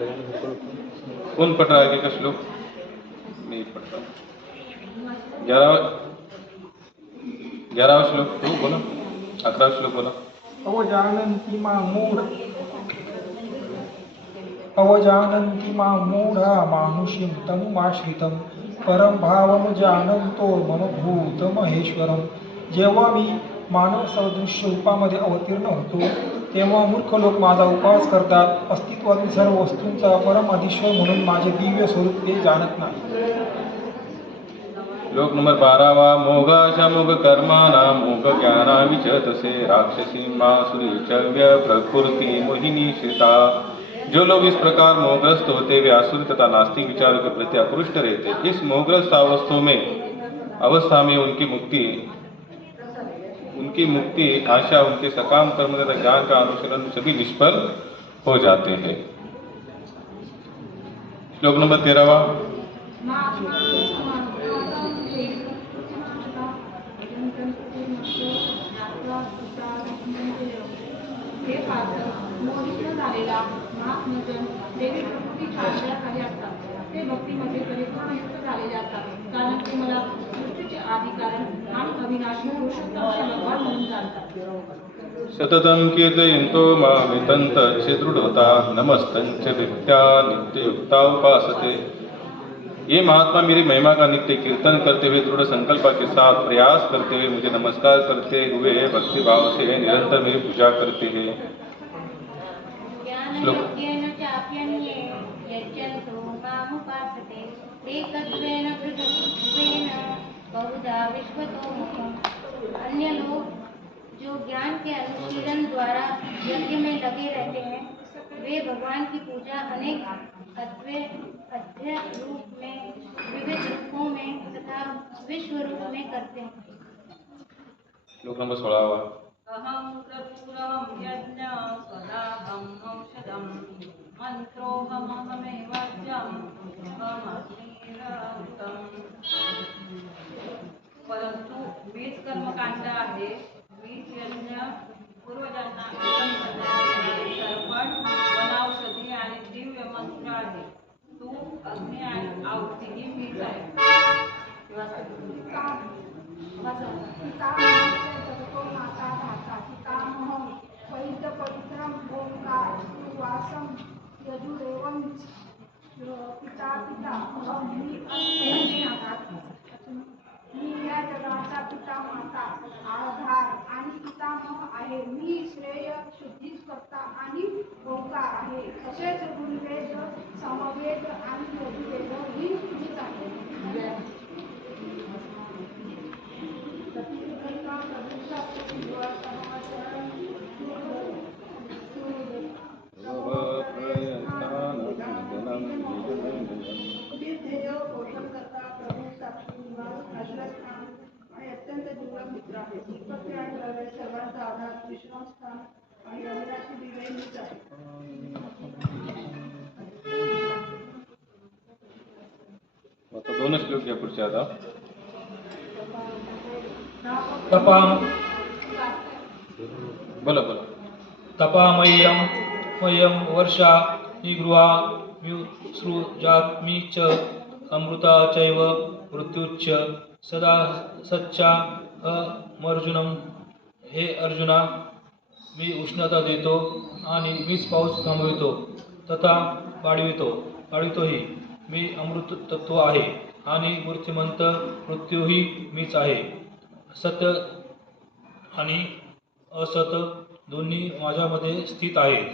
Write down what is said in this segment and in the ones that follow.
कौन पढ़ रहा है आगे का श्लोक? नहीं पढ़ रहा। 11वां श्लोक तो बोलो, 11वां श्लोक बोलो। अवजानन्ति मां मूढा मानुषीं तनुमाश्रितं परम भावम जानन्तो मनोभूत महेश्वरम। जेव्हा मी मानव सदृश्य रूपामध्ये अवतीर्ण होतो तेव्हा मूर्ख लोक माझा उपहास करतात. अस्तित्वातील सर्व वस्तूंचा परम अधीश्वर म्हणून माझे दिव्य स्वरूप ते जाणत नाही. श्लोक नंबर 12वां। मोघाशमोघ कर्माणा मोघ ज्ञाना विचतसे राक्षसी मासुरी चव्य प्रकृति मोहिनी श्रिता। जो लोग इस प्रकार मोहग्रस्त होते वे आसुरी तथा नास्तिक विचारों के प्रति आकृष्ट रहते। इस मोहग्रस्त अवस्था में उनकी मुक्ति आशा, उनके सकाम कर्म तथा ज्ञान का अनुसरण सभी निष्फल हो जाते हैं। श्लोक नंबर 13वां। देवी प्रकृतीच्या आश्रयाखाली असतात ते भक्तीमध्ये परिपूर्णयुक्त झालेले असतात कारण ते मला सृष्टीचे आदि कारण आणि अविनाशी पुरुषोत्तम श्री भगवान म्हणून जाणतात। सततं कीर्तयन्तो मामितं तच्छ्रुतवता नमस्तंच विद्या नित्ययुक्ता उपासते। ये महात्मा मेरी महिमा का नित्य कीर्तन करते हुए दृढ़ संकल्प के साथ प्रयास करते हुए मुझे नमस्कार करते हुए भक्ति भाव से निरंतर मेरी पूजा करते हैं। श्लोक अन्य लोग जो ज्ञान के अनुशीलन द्वारा यज्ञ में लगे रहते हैं वे भगवान की पूजा अनेक अद्वैत रूप में, विविध रूपों में तथा विश्व रूप में करते हैं। श्लोक नंबर 16वां। अहं क्रतुरहं यज्ञ स्वदाहं औषधं मंत्रोऽहमहमेवाज्यं अहमग्निरहृतम्। परंतु 20 कर्मकांड आहे, 20 यज्ञ, पूर्वजांना अर्पण करण्याचे तर्पण, वनौषधी आणि दिव्य मंत्र आहे। तू अग्नी आणि आहुती ही मीच आहे। मी या जगाचा पिता माता आधार आणि पितामह आहे। मी श्रेय शुद्धीच करता आणि ओंकार आहे। तसेच गुणवेद समवेद आणि यजुर्वेद ही मीच आहे। अत्यंत दुर्लभ मित्र आहे। उत्पत्ती आणि लय सर्वांचा आधार, विश्राम स्थान आणि अविनाशी दिव्य मीच आहे। आता 2 श्लोक घ्या पुढचे आता। बोला बोला। तपामय्यं वर्षा निगृहा म्युसृजात्मि च अमृता चैव मृत्युच्च सदा सच्चा अमर्जुनम। हे अर्जुना, मी उष्णता देतो आणि मीच पाऊस थांबवितो तथा वाढवितोही। मी अमृत तत्व आहे आणि मूर्तिमंत मृत्यूही मीच आहे। सत आणि असत दोन्ही माझ्यामध्ये स्थित आहेत।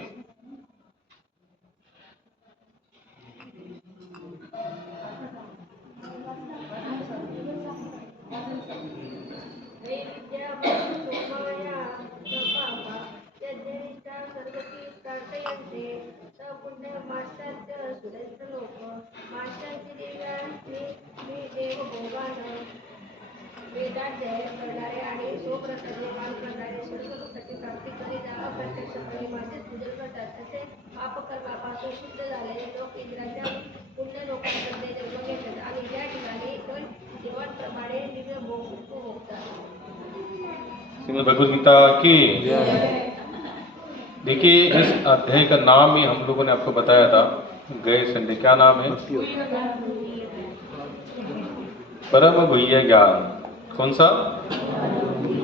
करणारे आणि स्वप्रसादे मान करणारे सर्वलोकाची प्राप्ती करीत अप्रत्यक्षपणे माझे पूजन करतात। तसे पापकर्मापासून शुद्ध झालेले लोक इंद्राच्या पुण्य लोकांमध्ये जन्म घेतात आणि या ठिकाणी देवांप्रमाणे दिव्य भोग भोगतात। श्रीमद् भगवद गीता की। देखिए, इस अध्याय का नाम ही हम लोगों ने आपको बताया था गए संडे क्या नाम है? परम गुह्य ज्ञान। कौन सा?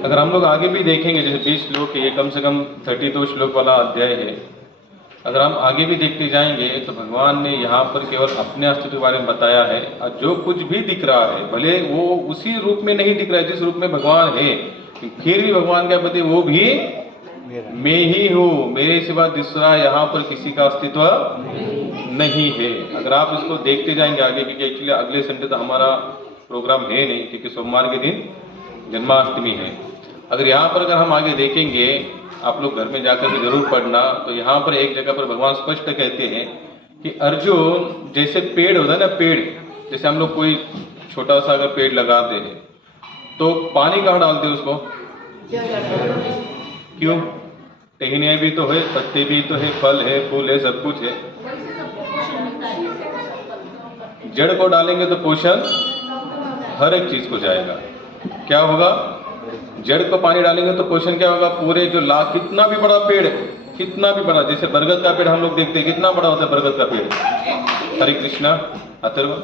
अगर हम लोग आगे भी देखेंगे, जैसे 20 श्लोक है, ये कम से कम 32 श्लोक वाला अध्याय है। अगर हम आगे भी देखते जाएंगे तो भगवान ने यहाँ पर केवल अपने अस्तित्व के बारे में बताया है, और जो कुछ भी दिख रहा है भले वो उसी रूप में नहीं दिख रहा है जिस रूप में भगवान है, फिर भी भगवान क्या कहते, वो भी मैं ही हूँ, मेरे सिवा दूसरा यहाँ पर किसी का अस्तित्व नहीं है। अगर आप इसको देखते जाएंगे आगे, क्योंकि एक्चुअली अगले संडे तो हमारा प्रोग्राम है नहीं, क्योंकि सोमवार के दिन जन्माष्टमी है। अगर यहाँ पर अगर हम आगे देखेंगे, आप लोग घर में जाकर के जरूर पढ़ना, तो यहाँ पर एक जगह पर भगवान स्पष्ट कहते हैं कि अर्जुन, जैसे पेड़ होता है ना, पेड़ जैसे हम लोग कोई छोटा सा अगर पेड़ लगाते हैं तो पानी कहाँ डालते हैं उसको? क्यों? टहनियाँ भी तो है, पत्ते भी तो है, फल है, फूल है, सब कुछ है। जड़ को डालेंगे तो पोषण हर एक चीज को जाएगा। क्या होगा? जड़ को पानी डालेंगे तो पोषण क्या होगा? पूरे जो कितना भी बड़ा पेड़, कितना भी बड़ा, जैसे बरगद का पेड़ हम लोग देखते हैं कितना बड़ा होता है बरगद का पेड़। हरे कृष्णा। अथर्व,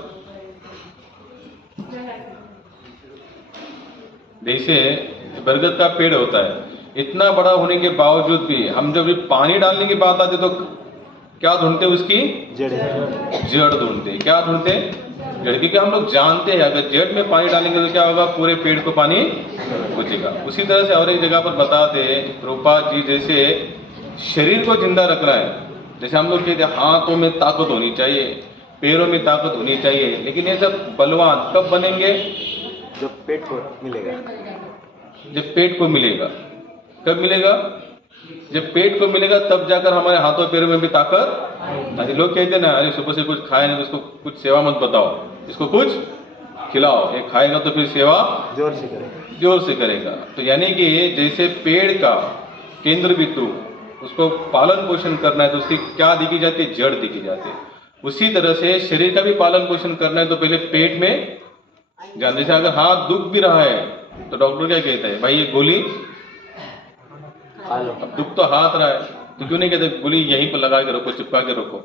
जैसे बरगद का पेड़ होता है, इतना बड़ा होने के बावजूद भी हम जब भी पानी डालने की बात आती तो क्या ढूंढते? उसकी जड़ ढूंढते। क्या ढूंढते? जड़। क्योंकि हम लोग जानते हैं अगर जड़ में पानी डालेंगे तो क्या होगा? पूरे पेड़ को पानी पहुंचेगा। उसी तरह से और एक जगह पर बताते रूपा जी, जैसे शरीर को जिंदा रखना है, जैसे हम लोग कहते हैं हाथों में ताकत होनी चाहिए, पैरों में ताकत होनी चाहिए, लेकिन ये सब बलवान कब बनेंगे? जब पेट को मिलेगा। जब पेट को मिलेगा। कब मिलेगा? जब पेट को मिलेगा तब जाकर हमारे हाथों पैरों में भी ताकत। अरे लोग कहते हैं ना, अरे सुबह से कुछ खाया नहीं तो इसको कुछ सेवा मत बताओ, इसको कुछ खिलाओ, ये खाएगा तो फिर सेवा जोर से करेगा। तो यानी कि जैसे पेड़ का केंद्र बिंदु, उसको पालन पोषण करना है तो उसकी क्या दिखी जाती है? जड़ दिखी जाती है। उसी तरह से शरीर का भी पालन पोषण करना है तो पहले पेट में जान। जैसे अगर हाथ दुख भी रहा है तो डॉक्टर क्या कहता है? भाई ये गोली अब दुख तो हाथ रहा है तो क्यों नहीं कहते गोली यहीं पर लगा के रखो, चिपका के रखो।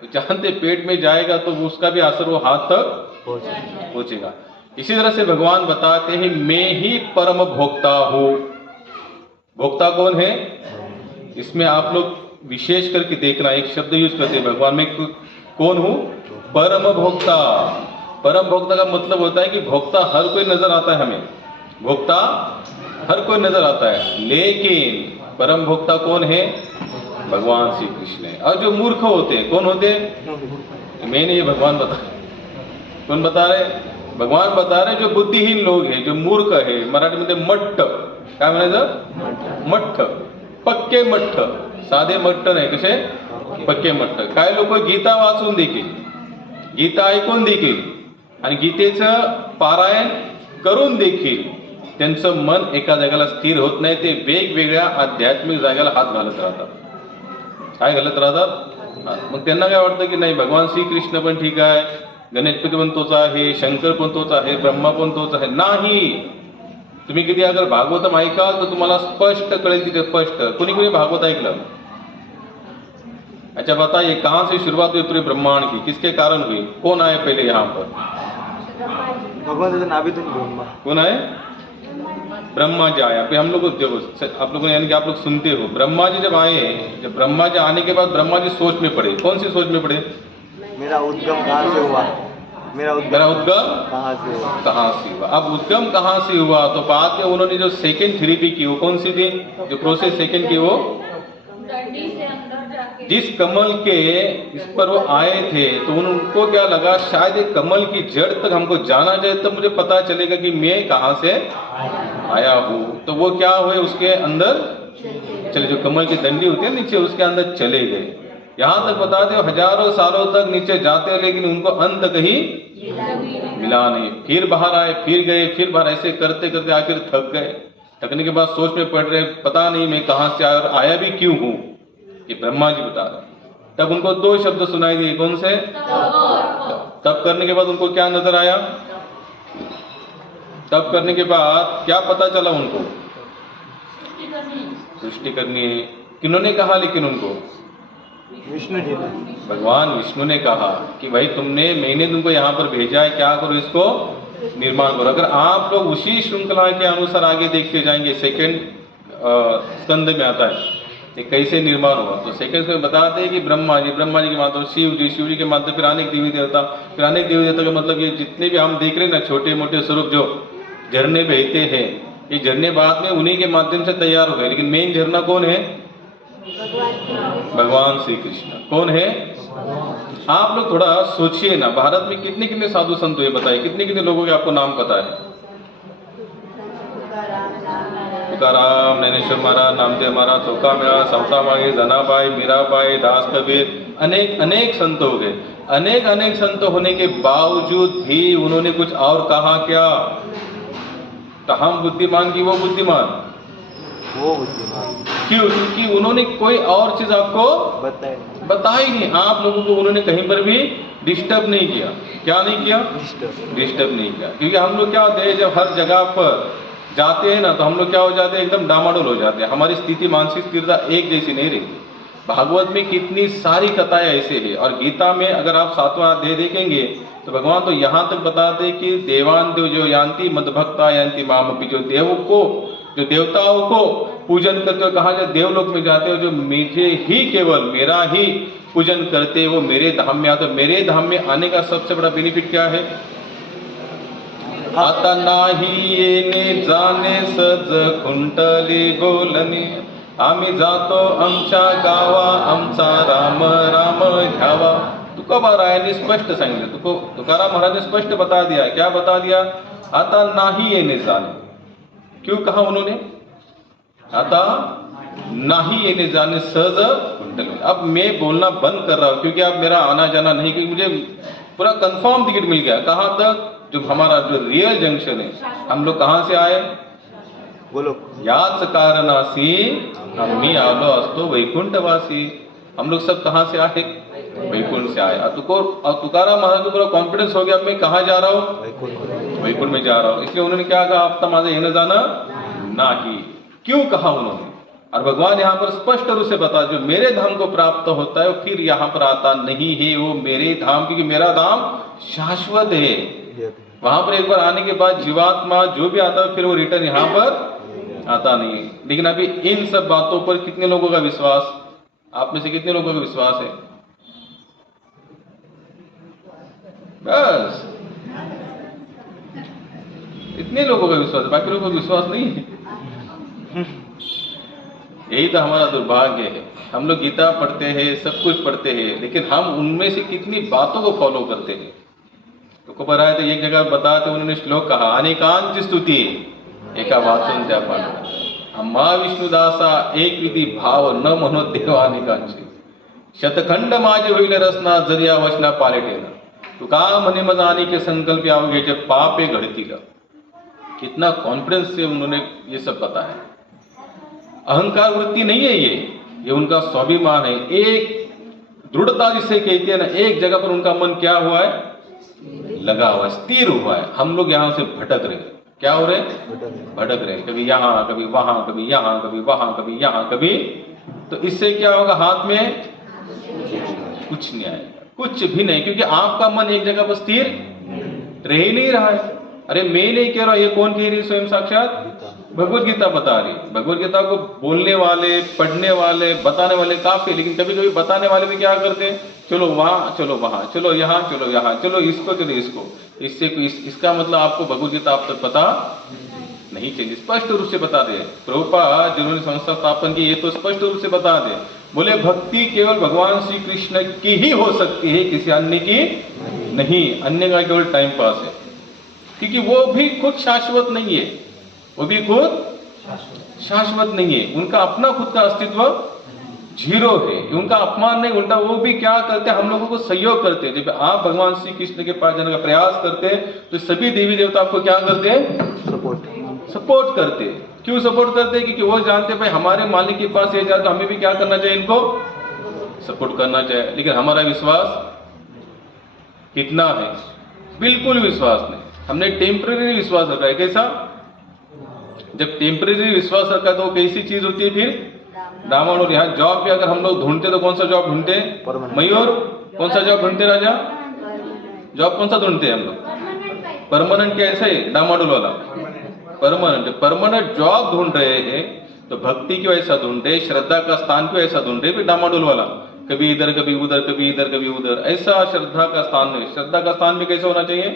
तो जानते पेट में जाएगा तो उसका भी असर वो हाथ तक पहुंचेगा। इसी तरह से भगवान बताते हैं मैं ही परम भोक्ता हूँ। भोक्ता कौन है? इसमें आप लोग विशेष करके देखना, एक शब्द यूज करते हैं भगवान में, कौन हूँ? परम भोक्ता। परम भोक्ता का मतलब होता है कि भोक्ता हर कोई नजर आता है हमें, भोक्ता हर कोई नजर आता है, लेकिन परम भोक्ता कौन है? भगवान श्री कृष्ण है। और जो मूर्ख होते हैं कौन होते हैं? मैंने ये भगवान बता, कौन बता रहे? भगवान बता रहे जो बुद्धिहीन लोग हैं, जो मूर्ख है, मराठी में मट्ट, काय म्हणायचं? मठ्ठ, पक्के मठ्ठ, साधे मट्ट नाही, कसे पक्के मट्ट. काय लोक गीता वाचून देखील, गीता ऐकून देखील आणि गीतेचं पारायण करून देखील त्यांचं मन एका जागेला स्थिर होत नाही, ते वेगवेगळ्या आध्यात्मिक जागेला हात घालत राहतात. काय घालत राहतात? मग त्यांना काय वाटतं की नाही भगवान श्रीकृष्ण पण ठीक आहे, गणपती पण तोच आहे, शंकर पण तोच आहे, ब्रह्मा पण तोच आहे. नाही, तुम्ही किती अगर भागवतम ऐकाल तर तुम्हाला स्पष्ट कळेल, तिथे स्पष्ट. कोणी कोणी भागवत ऐकलं? अच्छा बताइए कहाँ से शुरुआत हुई पूरे ब्रह्मांड की, किसके कारण हुई? कौन आए पहले यहाँ पर? भगवान नाभितून ब्रह्मा. कौन आए? ब्रह्मा जी आया. हम लोग देखो, आप लोगों ने यानी कि आप लोग सुनते हो, ब्रह्मा जी जब आए, जब ब्रह्मा जी आने के बाद ब्रह्मा जी सोच में पड़े. कौन सी सोच में पड़े? मेरा उद्गम कहाँ से हुआ, मेरा उद्गम कहाँ से हुआ. अब उद्गम कहाँ से हुआ, तो बाद में उन्होंने जो सेकेंड थेरेपी की वो कौन सी थी? जो प्रोसेस सेकेंड की, वो डंडी से अंदर जाके जिस कमल के इस पर वो आए थे तो उनको क्या लगा, शायद एक कमल की जड़ तक हमको जाना चाहिए, तब मुझे पता चलेगा कि मैं कहाँ से आया हूँ. तो वो क्या हुए, उसके अंदर चले, जो कमल की डंडी होती है नीचे, उसके अंदर चले गए. यहाँ तक बता दो हजारों सालों तक नीचे जाते हैं, लेकिन उनको अंत कहीं मिला नहीं. फिर बाहर आए, फिर गए, फिर बाहर, ऐसे करते करते आखिर थक गए. थकने के बाद सोच में पड़ रहे, पता नहीं मैं कहाँ से आया और आया भी क्यों हूँ. ये ब्रह्मा जी बता रहे. तब उनको दो शब्द सुनाई दिए. कौन से? तब करने के बाद उनको क्या नजर आया? तब करने के बाद क्या पता चला उनको? सृष्टि करनी है. किन्होंने कहा? लेकिन उनको विष्णु जी ने। भगवान विष्णु ने कहा कि भाई मैंने तुमको यहाँ पर भेजा है, क्या करो, इसको निर्माण करो। अगर आप लोग उसी श्रृंखला के अनुसार आगे देखते जाएंगे, सेकंड स्कंद में आता है कि कैसे निर्माण हुआ, तो सेकंड में बताते हैं कि ब्रह्मा जी के माध्यम, शिव जी के माध्यम, फिर अनेक देवी देवता, का मतलब ये जितने भी हम देख रहे हैं ना छोटे मोटे स्वरूप जो झरने बहते हैं, ये झरने बाद में उन्हीं के माध्यम से तैयार हो गए, लेकिन मेन झरना कौन है? भगवान श्री कृष्ण। कौन है? आप लोग थोड़ा सोचिए ना, भारत में कितने कितने साधु संत हुए बताइए, कितने कितने लोगों के आपको नाम पता है? तुकाराम, नैनेश्वर महाराज, नामदेव महाराज, चौका मेरा, समता मांगे, जनाबाई, मीराबाई, दास कबीर, अनेक अनेक संत हो गए। अनेक संत होने के बावजूद भी उन्होंने कुछ और कहा क्या? तो हम बुद्धिमान की वो बुद्धिमान। क्यों? क्योंकि उन्होंने कोई और चीज आपको बताई नहीं। आप लोगों को उन्होंने कहीं पर भी डिस्टर्ब नहीं किया। क्या नहीं किया? डिस्टर्ब नहीं किया। क्योंकि हम लोग क्या होते हैं, जब हर जगह पर जाते हैं ना, तो हम लोग क्या हो जाते हैं, एकदम डामाडोल हो जाते हैं। हमारी स्थिति, मानसिक स्थिरता एक जैसी नहीं रहती। भागवत में कितनी सारी कथाएं ऐसे हैं, और गीता में अगर आप 7वां अध्याय देखेंगे तो भगवान तो यहाँ तक बताते हैं कि देवान देव जो यान्ति मद भक्ता यान्ति मामपि, जो देवताओं को पूजन करते हो, कहा जाए देवलोक में जाते हो, जो मुझे ही केवल मेरा ही पूजन करते वो मेरे धाम में आते। मेरे धाम में आने का सबसे बड़ा बेनिफिट क्या है? आता नाही येणे जाणे सज खुंटले बोलणे, आम्ही जातो आमच्या गावा, आमचा राम राम घ्यावा। तुकोबारायांनी स्पष्ट सांगितलं, तुकाराम महाराज ने स्पष्ट बता दिया। क्या बता दिया? आता नाही येणे जाणे। क्यों कहा उन्होंने? आता नहीं येने जाने सहज कुंडल। अब मैं बोलना बंद कर रहा हूं, क्योंकि अब मेरा आना जाना नहीं, क्योंकि मुझे पूरा कंफर्म टिकट मिल गया। कहाँ तक? जो हमारा जो रियल जंक्शन है, हम लोग कहाँ से आए? बोलो। याच कारणासी आम्ही आलो असतो वैकुंठवासी। हम लोग सब कहाँ से आए? वैकुंठ से आए। और तुकाराम महाराज को पूरा कॉन्फिडेंस हो गया, अब मैं कहाँ जा रहा हूँ? वैकुंठ में जा रहा हूँ। इसलिए उन्होंने क्या कहा? अब तो माझा येना जाना नहीं। क्यों कहा उन्होंने? और भगवान यहाँ पर स्पष्ट रूप से बता, जो मेरे धाम को प्राप्त होता है वो फिर यहाँ पर आता नहीं है, वो मेरे धाम, क्योंकि मेरा धाम शाश्वत है। वहां पर एक बार आने के बाद जीवात्मा जो भी आता है फिर वो रिटर्न यहाँ पर आता नहीं है। लेकिन अभी इन सब बातों पर कितने लोगों का विश्वास? आप में से कितने लोगों का विश्वास है? बस इतने लोगों का विश्वास है, बाकी लोगों का विश्वास नहीं है। यही तो हमारा दुर्भाग्य है। हम लोग गीता पढ़ते हैं, सब कुछ पढ़ते हैं, लेकिन हम उनमें से कितनी बातों को फॉलो करते हैं। तो खबर आया तो एक जगह बताते उन्होंने श्लोक कहा, अनेकांची स्तुती एका वाचून त्या पाठ, अम्मा विष्णुदासा एक विधी भाव न म्हणो देवानिकांची, शतखंड माझे होईल रसना जरिया वचना पालटेन, तुका म्हणे मज के संकल्प अवघेचे पापे घडतील। कितना कॉन्फिडेंस से उन्होंने ये सब बताया। अहंकार वृत्ति नहीं है ये उनका स्वाभिमान है। एक दृढ़ता जिसे कहते हैं ना, एक जगह पर उनका मन क्या हुआ है? लगा हुआ है, स्थिर हुआ है। हम लोग यहाँ से भटक रहे। क्या हो रहे? भटक रहे, कभी यहाँ कभी वहां, कभी यहाँ कभी वहां, कभी यहाँ कभी। तो इससे क्या होगा? हाथ में कुछ नहीं आएगा, कुछ भी नहीं, क्योंकि आपका मन एक जगह पर स्थिर रह ही नहीं रहा है। अरे मैं नहीं कह रहा, ये कौन कह रही? स्वयं साक्षात भगवत गीता बता रही। भगवत गीता को बोलने वाले, पढ़ने वाले, बताने वाले काफी, लेकिन कभी कभी बताने वाले भी क्या करते हैं? चलो वहां, चलो वहां, चलो यहाँ, चलो यहाँ, चलो इसको, चलो इसको। इससे इसका मतलब आपको भगवत गीता आप तक पता नहीं चलिए। स्पष्ट रूप से बता दे प्रभुपाद जिन्होंने संस्था स्थापन की, ये तो स्पष्ट रूप से बता दे, बोले भक्ति केवल भगवान श्री कृष्ण की ही हो सकती है, किसी अन्य की नहीं। अन्य का केवल टाइम पास है, क्योंकि वो भी खुद शाश्वत नहीं है। वो भी खुद शाश्वत नहीं है। उनका अपना खुद का अस्तित्व जीरो है। उनका अपमान नहीं, उल्टा वो भी क्या करते हैं? हम लोगों को सहयोग करते हैं। जब आप भगवान श्री कृष्ण के पास जाने का प्रयास करते हैं तो सभी देवी देवता आपको क्या करते हैं? सपोर्ट करते हैं। क्यों सपोर्ट करते हैं? क्योंकि वो जानते हैं भाई हमारे मालिक के पास ये जाए तो हमें भी क्या करना चाहिए? इनको सपोर्ट करना चाहिए। लेकिन हमारा विश्वास कितना है? बिल्कुल विश्वास नहीं। हमने टेम्पररी विश्वास रखा है। कैसा? जब टेम्पररी विश्वास रखा तो कैसी चीज होती है? फिर डामाडोल। यहाँ जॉब भी अगर हम लोग ढूंढते तो कौन सा जॉब ढूंढते? Permanent. मयूर, कौन सा जॉब ढूंढते राजा? जॉब कौन सा ढूंढते हैं हम लोग? परमानेंट कैसे? डामाडोल वाला परमानेंट जॉब ढूंढ रहे हैं तो भक्ति क्यों ऐसा ढूंढ रहे, श्रद्धा का स्थान क्यों ऐसा ढूंढ रहे? डामाडोल वाला कभी इधर कभी उधर, कभी इधर कभी उधर, ऐसा श्रद्धा का स्थान नहीं। श्रद्धा का स्थान भी कैसे होना चाहिए?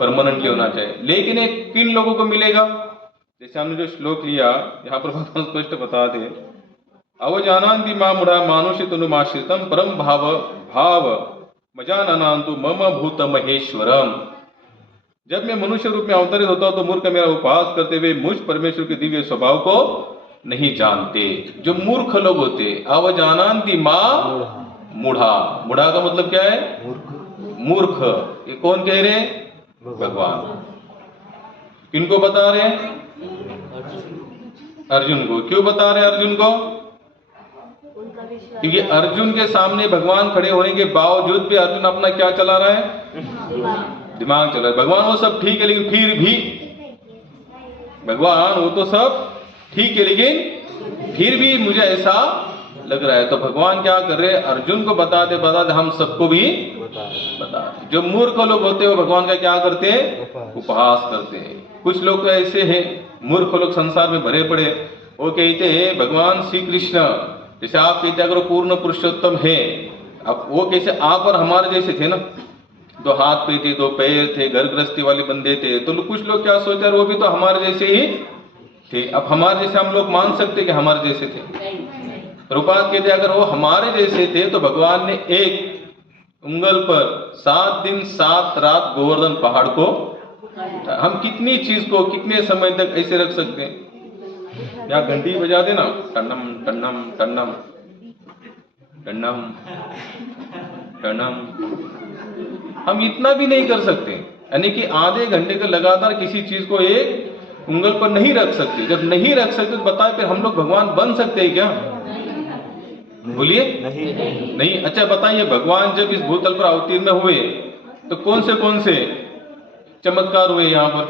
परमानेंटली होना चाहिए। लेकिन एक किन लोगों को मिलेगा? जैसे हमने जो श्लोक लिया यहाँ पर भगवान स्पष्ट बता दे, अवजानान्ति मां मूढ़ा मानुषी तनुमाश्रितम परम भाव भाव मजाननान्तु मम भूत महेश्वरम। जब मैं मनुष्य रूप में अवतरित होता हूं तो मूर्ख मेरा उपहास करते हुए मुझ परमेश्वर के दिव्य स्वभाव को नहीं जानते। जो मूर्ख लोग होते, अवजानान्ति मां मूढ़ा, मूढ़ा का मतलब क्या है? मूर्ख। ये कौन कह रहे? भगवान। किनको बता रहे हैं? अर्जुन को। क्यों बता रहे अर्जुन को? क्योंकि अर्जुन के सामने भगवान खड़े होने के बावजूद भी अर्जुन अपना क्या चला रहा है? दिमाग चला रहा है। भगवान वो सब ठीक है लेकिन फिर भी, भगवान वो तो सब ठीक है लेकिन फिर भी मुझे ऐसा लग रहा है। तो भगवान क्या कर रहे हैं? अर्जुन को बताते बताते हम सबको भी बता। जो मूर्ख लोग होते हैं वो भगवान का क्या करते हैं? उपहास करते हैं। कुछ लोग तो ऐसे हैं, मूर्ख लोग संसार में भरे पड़े, वो कहते हैं भगवान श्री कृष्ण, जैसे आप कहते अगर पूर्ण पुरुषोत्तम है, अब वो कैसे आप और हमारे जैसे थे ना, दो हाथ पे थे, दो पैर थे, घर गृहस्थी वाले बंदे थे। तो कुछ लोग क्या सोचते हैं वो भी तो हमारे जैसे ही थे। अब हमारे जैसे हम लोग मान सकते कि हमारे जैसे थे? रूपात कहते अगर वो हमारे जैसे थे तो भगवान ने एक उंगल पर 7 दिन 7 रात गोवर्धन पहाड़ को, हम कितनी चीज को कितने समय तक ऐसे रख सकते हैं? यहाँ घंटी बजा देना, टन्नम टन्नम टन्नम टन्नम टन्नम, हम इतना भी नहीं कर सकते। यानी कि आधे घंटे का लगातार किसी चीज को एक उंगल पर नहीं रख सकते। जब नहीं रख सकते तो बताए फिर हम लोग भगवान बन सकते हैं क्या? बोलिए नहीं। अच्छा बताइए, भगवान जब इस भूतल पर अवतीर्ण हुए तो कौन से चमत्कार हुए यहाँ पर?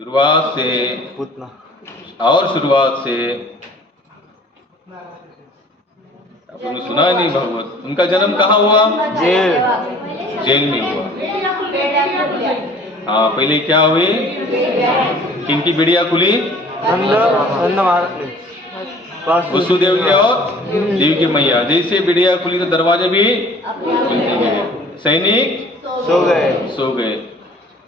शुरुआत से और शुरुआत से आपने सुना नहीं भागवत? उनका जन्म कहाँ हुआ? जेल में हुआ। हाँ, पहले क्या हुई? किनकी बिड़िया खुली? वसुदेव जी और देव की मैया। जैसे बिड़िया खुली तो दरवाजे भी खुलते गए, सैनिक सो गए।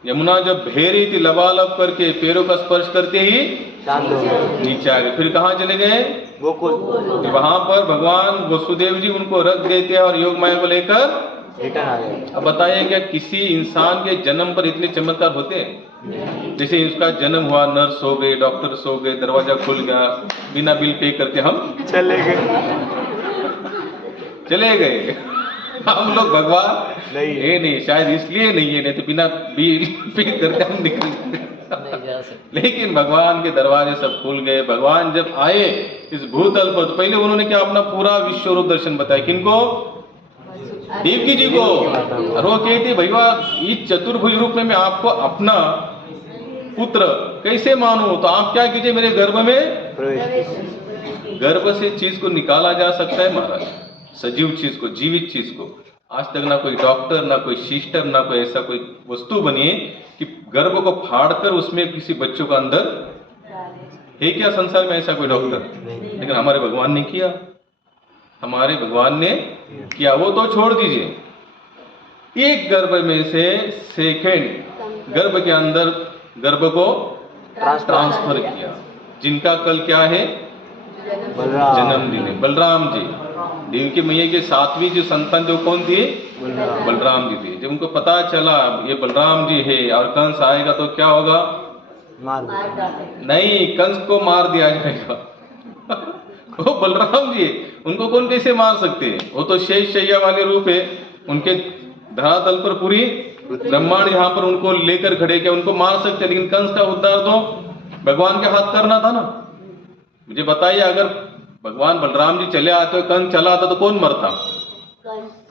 यमुना जब भेरी थी लबालब करके पैरों का स्पर्श करते ही नीचे आ गए। फिर कहाँ चले गए? गोकुल। वहां पर भगवान वसुदेव जी उनको रख देते हैं और योग माया को लेकर रिटर्न आ गए। अब बताइए क्या किसी इंसान के जन्म पर इतने चमत्कार होते हैं? जैसे इसका जन्म हुआ, नर्स हो गए, डॉक्टर सो गए, दरवाजा खुल गया, बिना बिल पे करके हम चले गए। हम लोग भगवान नहीं शायद इसलिए नहीं है, नहीं तो बिना बिल पे करके हम निकल। लेकिन भगवान के दरवाजे सब खुल गए। भगवान जब आए इस भूतल पर तो पहले उन्होंने क्या अपना पूरा विश्व रूप दर्शन बताया। किनको? देवकी जी को। और वो कहती भैया इस चतुर्भुज रूप में मैं आपको अपना पुत्र कैसे मानूं? तो आप क्या कीजिए, मेरे गर्भ में गर्भ से चीज को निकाला जा सकता है महाराज, सजीव चीज को, जीवित चीज को। आज तक ना कोई डॉक्टर, ना कोई सिस्टर, ना कोई ऐसा कोई वस्तु बनी है कि गर्भ को फाड़कर उसमें किसी बच्चों का अंदर है क्या? संसार में ऐसा कोई डॉक्टर? लेकिन हमारे भगवान ने किया, हमारे भगवान ने किया। वो तो छोड़ दीजिए, एक गर्भ में से सेकंड गर्भ के अंदर गर्भ को ट्रांसफर किया। जिनका कल क्या है? जन्मदिन है, बलराम जी। देवकी मैया के 7वीं जो संतान जो कौन थी? बलराम जी थे। जब उनको पता चला ये बलराम जी है और कंस आएगा तो क्या होगा? नहीं, कंस को मार दिया जाएगा। वो बलराम जी, उनको कौन कैसे मार सकते हैं? वो तो शेष शैया वाले रूप है, उनके धरातल पर पूरी ब्रह्मांड यहाँ पर उनको लेकर खड़े किया, उनको मार सकते। लेकिन कंस का उद्धार तो भगवान के हाथ करना था ना। मुझे बताइए, अगर भगवान बलराम जी चले आते, कंस चला आता तो कौन मरता?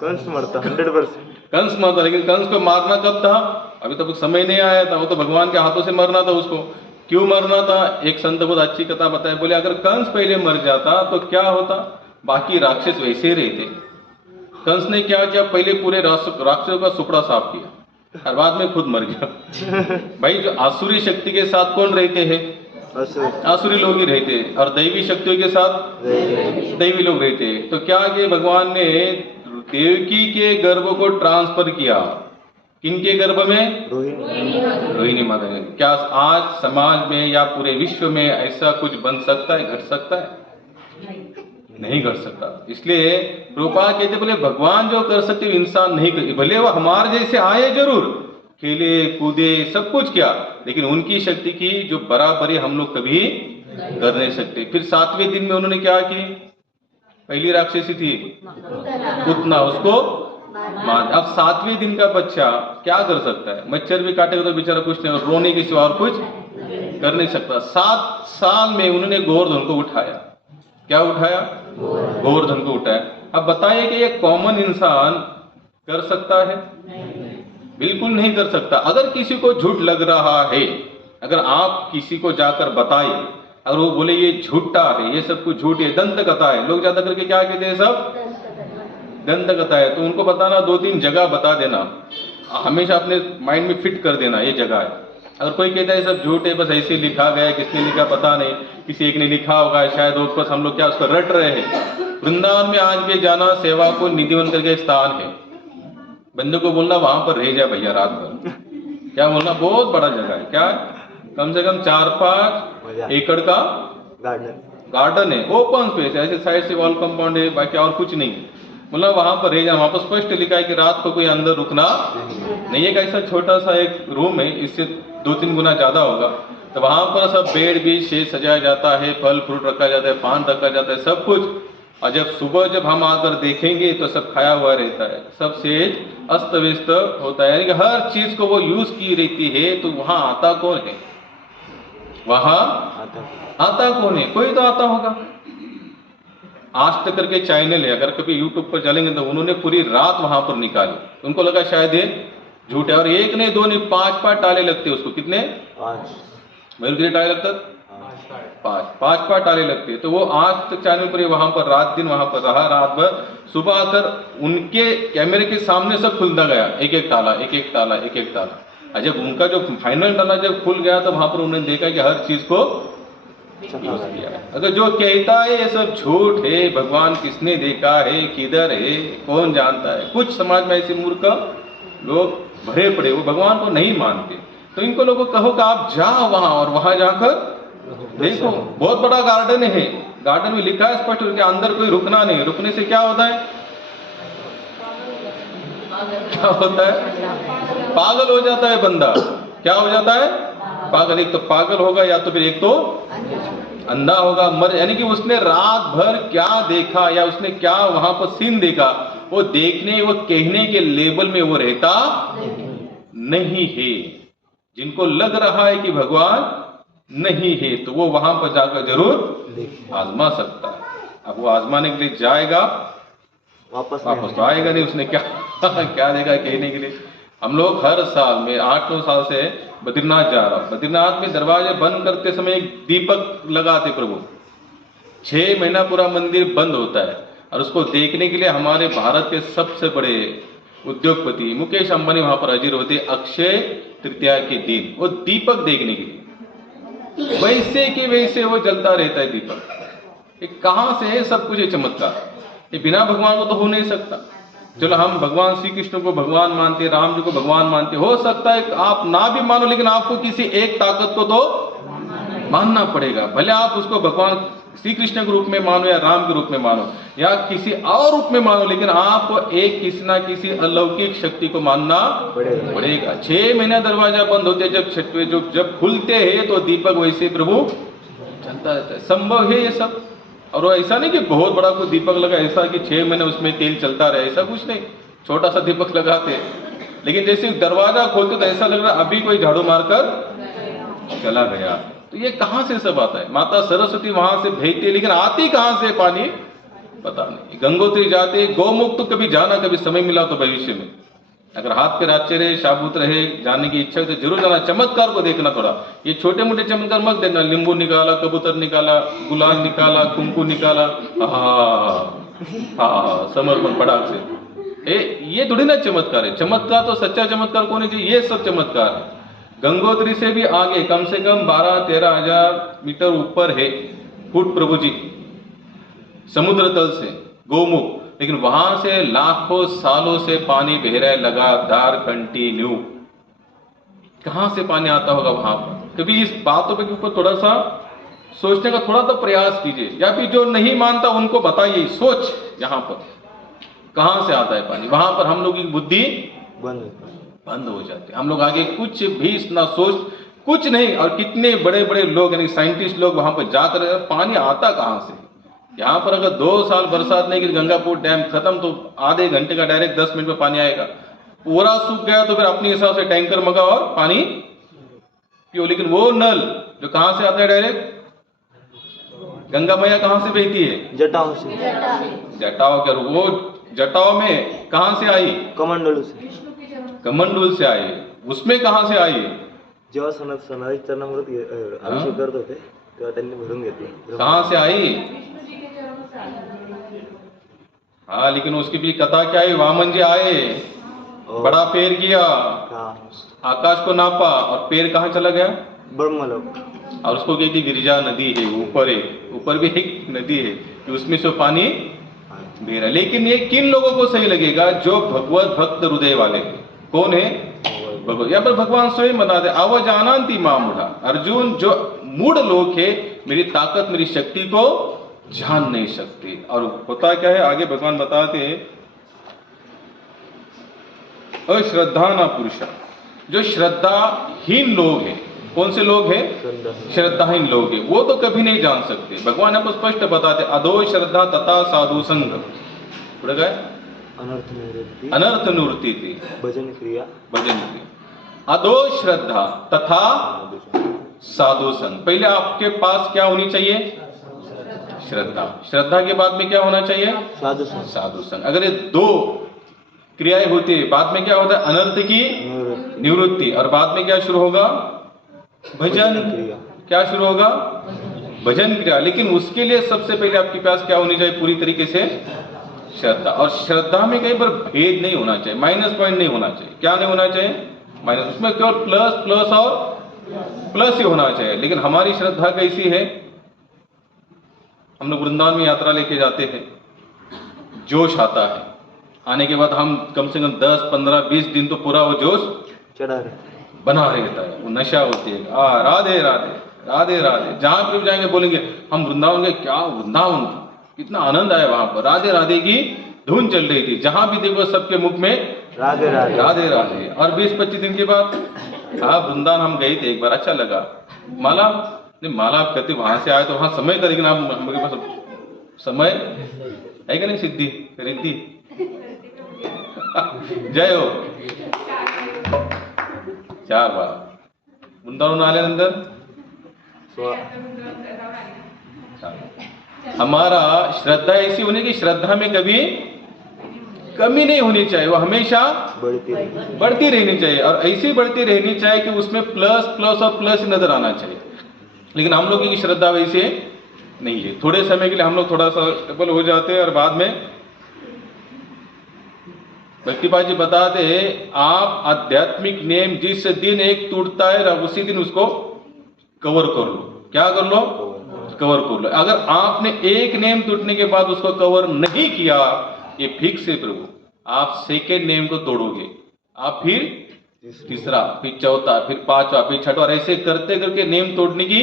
कंस मरता, 100% कंस मरता। लेकिन कंस को मारना कब था? अभी तक समय नहीं आया था। वो तो भगवान के हाथों से मरना था उसको। क्यों मरना था? एक संत बहुत अच्छी कथा बताए, बोले अगर कंस पहले मर जाता तो क्या होता? बाकी राक्षस वैसे ही रहते। कंस ने क्या किया? पहले पूरे राक्षसों का सुपड़ा साफ किया और बाद में खुद मर गया। भाई जो आसुरी शक्ति के साथ कौन रहते हैं? आसुरी लोग ही रहते हैं, और दैवी शक्तियों के साथ दैवी लोग रहते हैं। तो क्या कि भगवान ने देवकी के गर्भ को ट्रांसफर किया, किनके गर्भ में? रोहिणी माता ने। क्या आज समाज में या पूरे विश्व में ऐसा कुछ बन सकता है, घट सकता है? नहीं घट सकता। इसलिए प्रभुपाद कहते बोले भगवान जो कर सकते इंसान नहीं कर, भले वो हमारे जैसे आए जरूर, खेले कूदे सब कुछ किया, लेकिन उनकी शक्ति की जो बराबरी हम लोग कभी कर नहीं सकते। फिर 7वें दिन में उन्होंने क्या की? पहली राक्षसी थी पुतना, उसको मार। अब 7वें दिन का बच्चा क्या कर सकता है? मच्छर भी काटेगा तो बेचारा कुछ नहीं, रोने के सिवा और कुछ कर नहीं सकता। 7 साल में उन्होंने गोवर्धन को उठाया। क्या उठाया? गोवर्धन को उठाया। अब बताइए कि ये कॉमन इंसान कर सकता है? बिल्कुल नहीं कर सकता। अगर किसी को झूठ लग रहा है, अगर आप किसी को जाकर बताए, अगर वो बोले ये झूठा है, ये सब कुछ झूठ है, दंत कथा है, लोग ज्यादा करके क्या कहते हैं? सब दंत कथा है। तो उनको बताना, 2-3 जगह बता देना, हमेशा अपने माइंड में फिट कर देना ये जगह है। अगर कोई कहता है सब झूठ है, बस ऐसे लिखा गया है, किसने लिखा पता नहीं, किसी एक ने लिखा होगा शायद, वो हम लोग क्या उसको रट रहे हैं। वृंदावन में आज भी जाना सेवा को निधि बनकर के स्थान है। बंदे को बोलना वहां पर रह जाए भैया रात भर, क्या बोलना, बहुत बड़ा जगह है। क्या कम से कम 4-5 एकड़ का गार्डन है, ओपन स्पेस, ऐसे साइड से वॉल कंपाउंड है, बाकी और कुछ नहीं है। मतलब वहां पर रह जाए, वहां पर स्पष्ट लिखा है कि रात को कोई अंदर रुकना नहीं है। ऐसा छोटा सा एक रूम है, इससे 2-3 गुना ज्यादा होगा। तो वहां पर सब बेड भी शेष सजाया जाता है, फल फ्रूट रखा जाता है, पान रखा जाता है, सब कुछ। और जब सुबह जब हम आकर देखेंगे तो सब खाया हुआ रहता है, सब सेज अस्त व्यस्त होता है, यानी कि हर चीज को वो यूज की रहती है। तो वहां आता कौन है? वहां आता कौन है? कोई तो आता होगा। आज तक करके चैनल है, अगर कभी यूट्यूब पर चलेंगे तो उन्होंने पूरी रात वहां पर निकाली। उनको लगा शायद ये झूठ है, और 1 नहीं 2 नहीं 5 टाले लगते उसको। कितने? 5 कितने टाले लगता? 5 टाले लगते। तो वो आज तक चैनल पर वहां पर रात दिन वहां पर रहा, रात भर। सुबह आकर उनके कैमरे के सामने सब खुलता गया, एक-एक ताला, एक-एक ताला, एक-एक ताला। और जब उनका जो फाइनल ताला जब खुल गया तो वहां पर उन्होंने देखा कि हर चीज को यूज किया है। अगर जो कहता है ये सब झूठ है, भगवान किसने देखा है, किधर है, कौन जानता है। कुछ समाज में ऐसे मूर्ख लोग भरे पड़े, वो भगवान को नहीं मानते। तो इनको लोगों को कहो कि आप जाओ वहां, और वहां जाकर देखो, बहुत बड़ा गार्डन है। गार्डन में लिखा है स्पष्ट उनके अंदर कोई रुकना नहीं। रुकने से क्या होता है? क्या होता है? पागल हो जाता है बंदा। क्या हो जाता है? पागल। एक तो पागल होगा, या तो फिर एक तो अंधा होगा, मर, यानी कि उसने रात भर क्या देखा या उसने क्या वहां पर सीन देखा, वो देखने, वो कहने के लेवल में वो रहता नहीं है। जिनको लग रहा है कि भगवान नहीं है, तो वो वहां पर जाकर जरूर आजमा सकता है। अब वो आजमाने के लिए जाएगा, वापस तो आएगा नहीं। उसने क्या क्या देखा कहने के लिए। हम लोग हर साल में 8-9 साल से बद्रीनाथ जा रहा हूं। बद्रीनाथ में दरवाजे बंद करते समय एक दीपक लगाते प्रभु, 6 महीना पूरा मंदिर बंद होता है। और उसको देखने के लिए हमारे भारत के सबसे बड़े उद्योगपति मुकेश अंबानी वहां पर हाजिर होते अक्षय तृतीया के दिन, वो दीपक देखने के लिए। वैसे के वैसे वो जलता रहता है दीपक। ये कहां से है? सब कुछ ये चमत्कार। ये बिना भगवान को तो हो नहीं सकता। चलो हम भगवान श्री कृष्ण को भगवान मानते, राम जी को भगवान मानते, हो सकता है आप ना भी मानो, लेकिन आपको किसी एक ताकत को तो मानना पड़ेगा। भले आप उसको भगवान श्री कृष्ण के रूप में मानो या राम के रूप में मानो या किसी और रूप में मानो, लेकिन आपको एक किसी ना किसी अलौकिक शक्ति को मानना पड़ेगा। 6 महीने दरवाजा बंद होते, जब खुलते हैं तो दीपक वैसे प्रभु चलता रहता है। संभव है ये सब। और वो ऐसा नहीं कि बहुत बड़ा कोई दीपक लगा, ऐसा कि 6 महीने उसमें तेल चलता रहे, ऐसा कुछ नहीं। छोटा सा दीपक लगाते, लेकिन जैसे दरवाजा खोलते तो ऐसा लग रहा अभी कोई झाड़ू मारकर चला गया। तो ये कहां से सब आता है? माता सरस्वती वहां से भेजती है, लेकिन आती कहां से पानी पता नहीं। गंगोत्री जाते, गौमुख तो कभी जाना, कभी समय मिला तो भविष्य में अगर हाथ पे राज्य रहे, शाबूत रहे, जाने की इच्छा है तो जरूर जाना, चमत्कार को देखना थोड़ा। ये छोटे मोटे चमत्कार मत देखना, नींबू निकाला, कबूतर निकाला, गुलाल निकाला, कुंकू निकाला, समर्पण फटाक से, ये थोड़ी ना चमत्कार है। चमत्कार तो सच्चा चमत्कार कौन है? ये सब चमत्कार है। गंगोत्री से भी आगे कम से कम 12-13 हजार मीटर ऊपर है फुट प्रभु जी समुद्र तल से, गोमुख, लेकिन वहां से लाखों सालों से पानी बह रहा है लगातार, कंटिन्यू। कहां से पानी आता होगा वहां पर? कभी इस बातों के ऊपर थोड़ा सा सोचने का थोड़ा तो प्रयास कीजिए, या फिर जो नहीं मानता उनको बताइए, सोच यहां पर कहां से आता है पानी। वहां पर हम लोग की बुद्धि बंद हो जाती है, हम लोग आगे कुछ भी ना सोच, कुछ नहीं। और कितने बड़े बड़े लोग यानी साइंटिस्ट लोग वहां पर जाकर पानी आता कहां से? यहाँ पर अगर 2 साल बरसात नहीं गिरी, गंगापुर डैम खत्म, तो आधे घंटे का डायरेक्ट 10 मिनट में पानी आएगा। पूरा सूख गया तो फिर अपने हिसाब से टैंकर मंगाओ और पानी पियो। लेकिन वो नल जो कहां से आता है डायरेक्ट, गंगा मैया कहां से बहती है? जटाओं से। जटाओं के, वो जटाओं में कहां से आई? कमंडलू से। कमंडूल से आई। उसमें कहां से आई? जेव्हा सणाची चरणामृत अभिषेक करत होते तेव्हा त्यांनी भरून घेतली। कहां से आई? हाँ, लेकिन उसकी भी कथा क्या है? वामन जी आए, बड़ा पैर किया, आकाश को नापा और पैर कहाँ चला गया? ब्रह्मलोक। और उसको कहती गिरिजा नदी है, ऊपर है, ऊपर भी एक नदी है कि उसमें से पानी बह रहा। लेकिन ये किन लोगों को सही लगेगा? जो भगवत भक्त हृदय वाले। कौन है? भगवत। यहाँ पर भगवान स्वयं बताते, अवजानन्ति मां मूढ़ा। अर्जुन, जो मूढ़ लोग है मेरी ताकत, मेरी शक्ति को जान नहीं सकते। और होता क्या है आगे भगवान बताते हैं, अश्रद्धा ना पुरुषा, जो श्रद्धाहीन लोग हैं। कौन से लोग हैं? श्रद्धाहीन लोग हैं, वो तो कभी नहीं जान सकते। भगवान आपको स्पष्ट बताते, अधो श्रद्धा तथा साधु संग, पढ़ गए, अनर्थ निवृत्ति थी, भजन क्रिया। अधो श्रद्धा तथा साधु संग। पहले आपके पास क्या होनी चाहिए? श्रद्धा। श्रद्धा के बाद में क्या होना चाहिए? साधु संग। अगर ये 2 क्रियाएं होती है, बाद में क्या होता है? अनर्थ की निवृत्ति। और बाद में क्या शुरू होगा? भजन क्रिया। क्या शुरू होगा? भजन क्रिया। लेकिन उसके लिए सबसे पहले आपके पास क्या होनी चाहिए? पूरी तरीके से श्रद्धा। और श्रद्धा में कहीं पर भेद नहीं होना चाहिए, माइनस पॉइंट नहीं होना चाहिए। क्या नहीं होना चाहिए? माइनस। उसमें केवल प्लस प्लस और प्लस ही होना चाहिए। लेकिन हमारी श्रद्धा कैसी है? हम लोग वृंदावन में यात्रा लेके जाते हैं, जोश आता है, आने के बाद हम कम से कम 10, 15, 20 दिन तो पूरा वो जोश बना रहता है, वो नशा होती है। राधे राधे राधे राधे। जहां पर जाएंगे बोलेंगे हम वृंदावन गए, क्या वृंदावन, कितना आनंद आया वहां पर, राधे राधे की धुन चल रही थी। जहां भी देखो सबके मुख में राधे राधे राधे राधे। और 20-25 दिन के बाद वृंदावन हम गए थे एक बार, अच्छा लगा। माला नहीं, माला आप कहते वहां से आए तो वहां समय था, लेकिन आप हमारे पास समय है कि नहीं? सिद्धि रिद्धि जय हो। 4 बार वृंदावन आल्यानंतर हमारा श्रद्धा ऐसी होनी कि श्रद्धा में कभी कमी नहीं होनी चाहिए, वो हमेशा बढ़ती रहनी चाहिए। और ऐसी बढ़ती रहनी चाहिए कि उसमें प्लस प्लस और प्लस नजर आना चाहिए। लेकिन हम लोगों की श्रद्धा वैसे नहीं है। थोड़े समय के लिए हम लोग थोड़ा सा स्टेबल हो जाते हैं और बाद में भक्तिपाद जी बताते हैं, आप आध्यात्मिक नियम जिस दिन एक टूटता है उसी दिन उसको कवर कर लो। क्या कर लो? कवर कर लो। अगर आपने एक नियम टूटने के बाद उसको कवर नहीं किया, ये फिक्स है प्रभु, आप सेकेंड नियम को तोड़ोगे। आप फिर तीसरा, फिर चौथा, फिर 5वां, फिर 6वां, ऐसे करते करके नियम तोड़ने की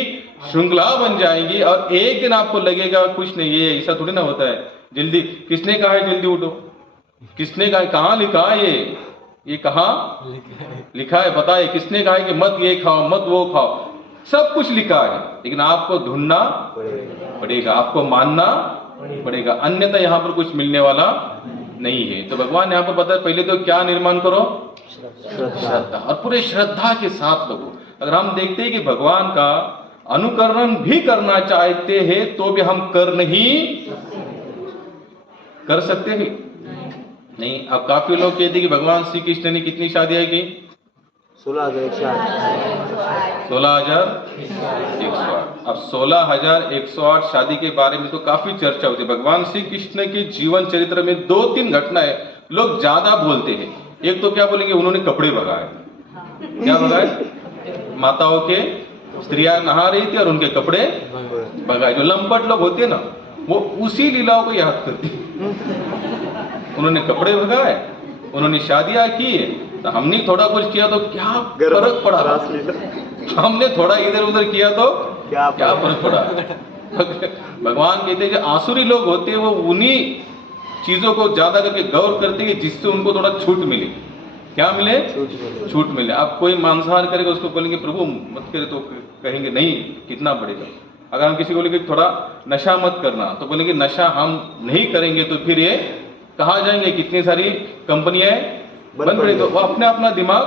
श्रृंखला बन जाएगी। और एक दिन आपको लगेगा कुछ नहीं, ये ऐसा थोड़ी ना होता है। जल्दी, किसने कहा है जल्दी उठो? किसने कहा? कहाँ लिखा है ये कहाँ लिखा है? बताए किसने कहा है कि मत ये खाओ, मत वो खाओ? सब कुछ लिखा है, लेकिन आपको ढूंढना पड़ेगा, आपको मानना पड़ेगा, अन्यथा यहाँ पर कुछ मिलने वाला नहीं है। तो भगवान यहाँ पर बताए, पहले तो क्या निर्माण करो? श्रद्धा। और पूरे श्रद्धा के साथ लगो। अगर हम देखते हैं कि भगवान का अनुकरण भी करना चाहते हैं तो भी हम कर नहीं कर सकते हैं। नहीं, अब काफी लोग कहते हैं कि भगवान श्री कृष्ण ने कितनी शादियां की? 16,108। 16,108। अब 16,108 शादी के बारे में तो काफी चर्चा होती है। भगवान श्री कृष्ण के जीवन चरित्र में 2-3 घटनाएं लोग ज्यादा बोलते हैं। एक तो क्या बोलेंगे, उन्होंने कपड़े भगाए। क्या भगाए? माताओं के स्त्रियां नहा रही थी और उनके कपड़े भगाए। जो लंपट लोग होते हैं ना, वो उसी लीलाओं को याद करते हैं। उन्होंने कपड़े भगाए, उन्होंने शादियां की, तो हमने थोड़ा कुछ किया तो क्या फर्क पड़ा? हमने थोड़ा इधर उधर किया तो क्या फर्क पड़ा? भगवान कहते हैं जो आसुरी लोग होते हैं वो उन्हीं चीजों को ज्यादा करके गौर करते हैं जिससे उनको थोड़ा छूट मिले। क्या मिले? छूट मिले। अब कोई मांसाहार करेगा, उसको बोलेंगे प्रभु मत करे, तो कहेंगे नहीं कितना बढ़ेगा। अगर हम किसी को बोलेंगे थोड़ा नशा मत करना, तो बोलेंगे नशा हम नहीं करेंगे तो फिर ये कहाँ जाएंगे? कितनी सारी कंपनियां बंद पड़ेगी। वो अपने अपना दिमाग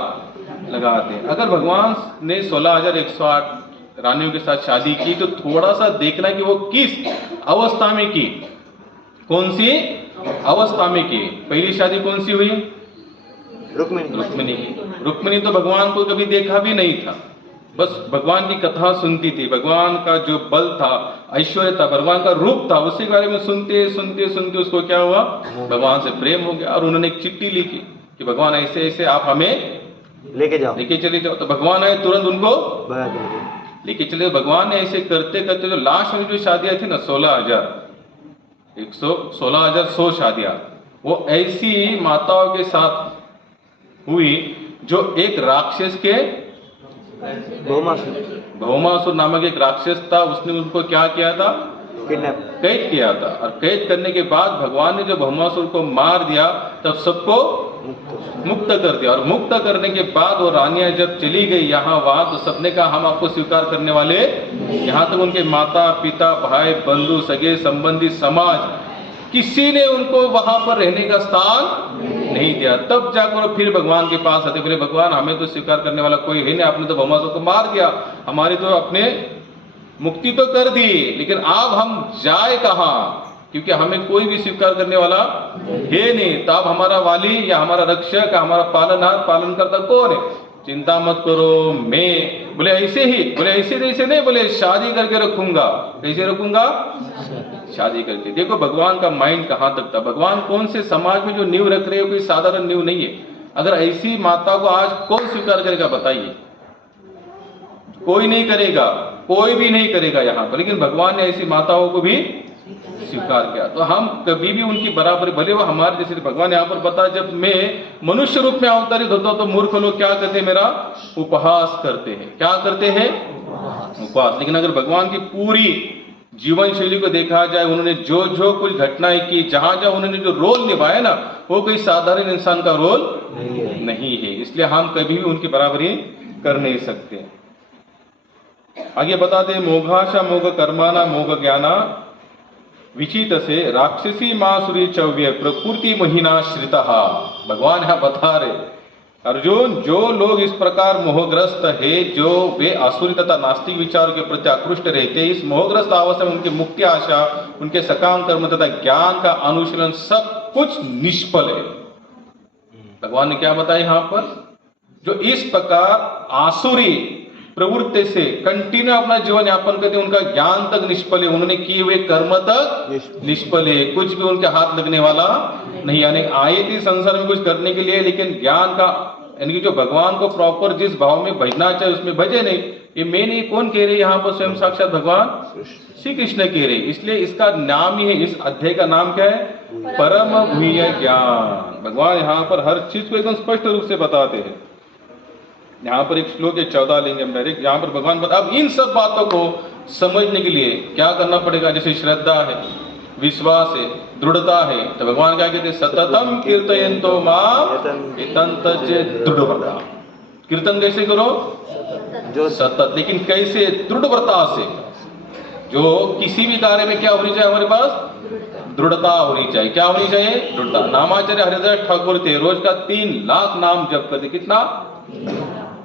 लगाते हैं। अगर भगवान ने 16,108 रानियों के साथ शादी की तो थोड़ा सा देखना कि वो किस अवस्था में की, कौन सी अवस्था में की। पहली शादी कौन सी हुई? रुक्मिणी की। रुक्मिणी तो भगवान को कभी देखा भी नहीं था, बस भगवान की कथा सुनती थी। भगवान का जो बल था, ऐश्वर्य था, भगवान का रूप था, उसी के बारे में सुनते सुनते सुनते उसको क्या हुआ? भगवान से प्रेम हो गया। और उन्होंने एक चिट्ठी लिखी कि भगवान ऐसे ऐसे आप हमें लेके चले जाओ। तो भगवान आए, तुरंत उनको लेके चले। भगवान ने ऐसे करते करते जो लास्ट में जो शादियां थी ना, 16,100 शादियां, वो ऐसी माताओं के साथ हुई जो एक राक्षस के भौमासुर नामक एक राक्षस था, उसने उनको क्या किया था? कैद किया था। और कैद करने के बाद भगवान ने जब भौमासुर को मार दिया तब सबको मुक्त कर दिया। और मुक्त करने के बाद वो रानियां जब चली गई यहाँ वहां, तो सबने कहा हम आपको स्वीकार करने वाले। यहाँ तक उनके माता पिता भाई बंधु सगे संबंधी समाज किसी ने उनको वहां पर रहने का स्थान नहीं दिया। तब जाकर फिर भगवान के पास आते, बोले भगवान हमें तो स्वीकार करने वाला कोई है नहीं, आपने तो भौमासुर को मार दिया, हमारी तो अपने मुक्ति तो कर दी, लेकिन अब हम जाए कहाँ? क्योंकि हमें कोई भी स्वीकार करने वाला है नहीं। तब हमारा वाली या हमारा रक्षक, हमारा पालनहार, पालन करता कौन है? चिंता मत करो, मैं बोले ऐसे ही, बोले ऐसे नहीं, बोले शादी करके रखूंगा। कैसे रखूंगा? शादी करके। देखो भगवान का माइंड कहां तक था। भगवान कौन से समाज में जो नींव रख रहे हो, कोई साधारण नींव नहीं है। अगर ऐसी माता को आज कौन स्वीकार करेगा बताइए? कोई नहीं करेगा, कोई भी नहीं करेगा यहाँ पर। लेकिन भगवान ने ऐसी माताओं को भी स्वीकार किया। तो हम कभी भी उनकी बराबरी, भले वो हमारे जैसे, भगवान यहाँ पर बता, जब मैं मनुष्य रूप में अवतरित होता हूं तो मूर्ख लोग क्या करते हैं? मेरा उपहास करते हैं। क्या करते हैं? उपहास। लेकिन अगर भगवान की पूरी जीवन शैली को देखा जाए, उन्होंने जो जो कुछ घटनाएं की, जहां जहां उन्होंने जो रोल निभाया ना, वो कोई साधारण इंसान का रोल नहीं है। इसलिए हम कभी भी उनकी बराबरी कर नहीं सकते। आगे बताते हैं, मोघाशा मोघ कर्माना मोघ ज्ञाना विचित से राक्षसी मासुरी चव्य प्रकृति महीना श्रिता। भगवान यहां बता रहे, अर्जुन जो लोग इस प्रकार मोहग्रस्त है, जो वे आसुरी तथा नास्तिक विचारों के प्रति आकृष्ट रहते हैं, इस मोहग्रस्त अवस्था में उनकी मुक्ति आशा, उनके सकाम कर्म तथा ज्ञान का अनुशीलन सब कुछ निष्फल है। भगवान ने क्या बताया यहाँ पर? जो इस प्रकार आसुरी प्रवृत्ति से कंटिन्यू अपना जीवन यापन करते, उनका ज्ञान तक निष्फल है, उन्होंने किए हुए कर्म तक निष्फल है, कुछ भी उनके हाथ लगने वाला नहीं। यानी आए थे संसार में कुछ करने के लिए, लेकिन ज्ञान का, यानी कि जो भगवान को प्रॉपर जिस भाव में भजना चाहिए उसमें भजे नहीं। ये मैं नहीं, कौन कह रहे? यहाँ पर स्वयं साक्षात भगवान श्री कृष्ण कह रहे। इसलिए इसका नाम ही है, इस अध्याय का नाम क्या है? परम भूय ज्ञान। भगवान यहाँ पर हर चीज को एकदम स्पष्ट रूप से बताते हैं। यहाँ पर एक श्लोक है 14 लिंग में डायरेक्ट, यहाँ पर भगवान बता, अब इन सब बातों को समझने के लिए क्या करना पड़ेगा? जैसे श्रद्धा है, विश्वास है, दृढ़ता है, तो भगवान क्या कहते हैं? सततम कीर्तयन्तो माम एतन्तचे दृढ़व्रता। कीर्तन कैसे करो? जो सतत, लेकिन कैसे? दृढ़व्रता से। जो किसी भी कार्य में क्या होनी चाहिए हमारे पास? दृढ़ता होनी चाहिए। क्या होनी चाहिए? दृढ़ता। नामाचार्य हरिदास ठाकुर थे, रोज का 3 लाख नाम जप करते। कितना?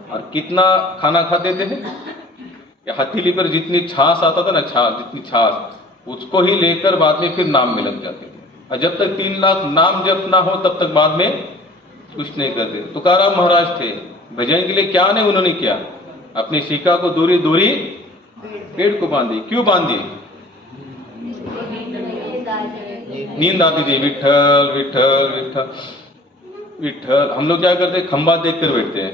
और कितना खाना खाते थे? हथेली पर जितनी छाछ आता था ना, जितनी छाछ, उसको ही लेकर बाद में फिर नाम में लग जाते थे। और जब तक 3 लाख नाम जप ना हो तब तक बाद में कुछ नहीं करते। तुकाराम महाराज थे, भजन के लिए क्या नहीं उन्होंने किया, अपनी शिका को दूरी दूरी पेड़ को बांधी। क्यों बांधी? नींद आती थी, विठल विठल विठल विठल। हम लोग क्या करते हैं, खंबा देख कर बैठते हैं।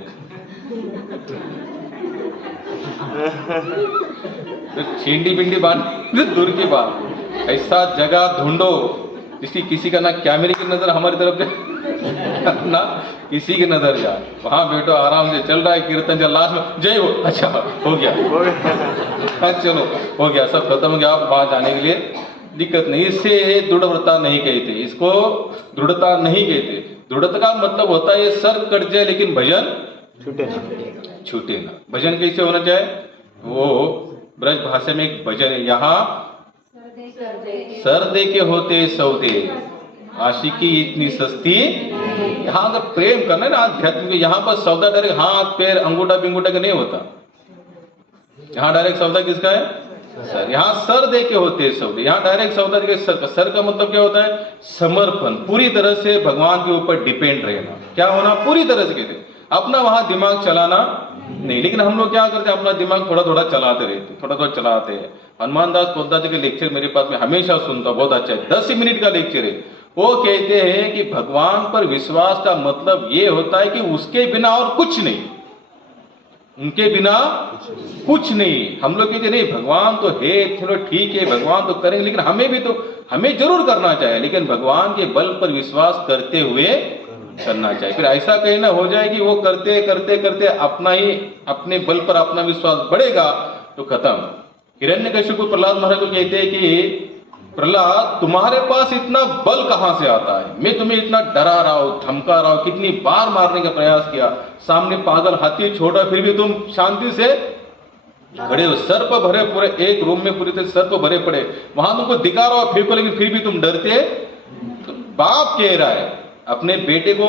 तो छींडी बिंडी बांधी दूर की बात, ऐसा जगह ढूंढो जिसकी किसी का ना कैमरे की नजर हमारी तरफ जाए ना किसी की नजर जाए, वहां बैठो आराम से, चल रहा है कीर्तन, चल लास्ट में जय हो, अच्छा हो गया चलो हो गया, सब खत्म हो गया, आप वहां जाने के लिए दिक्कत नहीं। इससे दृढ़ता नहीं कहते, इसको दृढ़ता नहीं कहते। दृढ़ता का मतलब होता है ये सर कट जाए लेकिन भजन छूटे ना। भजन कैसे होना चाहिए? वो ब्रज भाषा में एक भजन है, यहाँ सर दे के होते सौदे, आशिकी इतनी सस्ती। यहाँ अगर प्रेम करना है ना आध्यात्मिक, यहाँ पर सौदा डायरेक्ट हाथ पैर अंगूठा बिंगूठा का नहीं होता, यहाँ डायरेक्ट सौदा किसका है? सर। यहाँ सर दे के होते हैं सौदे, यहाँ डायरेक्ट सौदा दे के सर का। सर का मतलब क्या होता है? समर्पण, पूरी तरह से भगवान के ऊपर डिपेंड रहना। क्या होना? पूरी तरह से कहते, अपना वहां दिमाग चलाना नहीं। लेकिन हम लोग क्या करते हैं, अपना दिमाग थोड़ा थोड़ा चलाते रहते, थोड़ा थोड़ा चलाते हैं। हनुमान दास पोद्दार जी के लेक्चर मेरे पास में हमेशा सुनता, बहुत अच्छा है, 10 मिनट का लेक्चर है। वो कहते हैं कि भगवान पर विश्वास का मतलब ये होता है कि उसके बिना और कुछ नहीं, उनके बिना कुछ नहीं। हम लोग कहते नहीं भगवान तो है, चलो ठीक है भगवान तो करेंगे, लेकिन हमें जरूर करना चाहिए, लेकिन भगवान के बल पर विश्वास करते हुए करना चाहिए। फिर ऐसा कहीं ना हो जाए कि वो करते करते करते अपने बल पर अपना विश्वास बढ़ेगा तो खत्म। हिरण्यकशिपु प्रहलाद महाराज को कहते हैं कि प्रहलाद तुम्हारे पास इतना बल कहां से आता है? मैं तुम्हें इतना डरा रहा हूं, धमका रहा हूं, कितनी बार मारने का प्रयास किया, सामने पागल हाथी छोड़ा, फिर भी तुम शांति से खड़े हो। सर्प भरे पूरे एक रूम में पूरे सर्प भरे पड़े, वहां तुमको दिखा रहा हो फिर को, लेकिन फिर भी तुम डरते। तो बाप कह रहा है अपने बेटे को,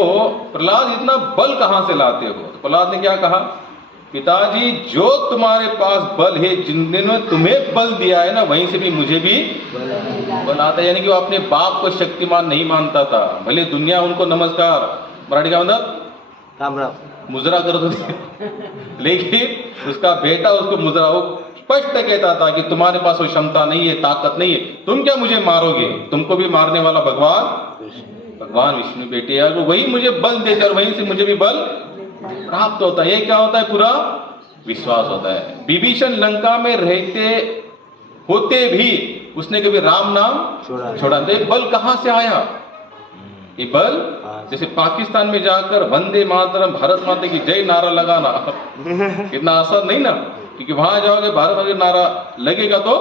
प्रहलाद इतना बल कहां से लाते हो? तो प्रहलाद ने क्या कहा, पिताजी जो तुम्हारे पास बल है, जिन्होंने तुम्हें बल दिया है ना, वहीं से भी मुझे भी बल आता है। यानी कि वो अपने बाप को शक्तिमान नहीं मानता था, भले दुनिया उनको नमस्कार मराठी का मतलब राम राम मुजरा कर दो लेकिन उसका बेटा उसको मुजरा, वो स्पष्ट कहता था कि तुम्हारे पास वो क्षमता नहीं है, ताकत नहीं है, तुम क्या मुझे मारोगे? तुमको भी मारने वाला भगवान विष्णु बेटे यार, वही मुझे बल देते और वहीं से मुझे भी बल प्राप्त होता है। ये क्या होता है? पूरा विश्वास होता है। विभीषण लंका में रहते होते भी उसने कभी राम नाम छोड़ा नहीं। ये बल कहां से आया? ये बल जैसे पाकिस्तान में जाकर वंदे मातरम भारत माता की जय नारा लगाना इतना आसान नहीं ना, क्योंकि वहां जाओगे भारत माता की नारा लगेगा तो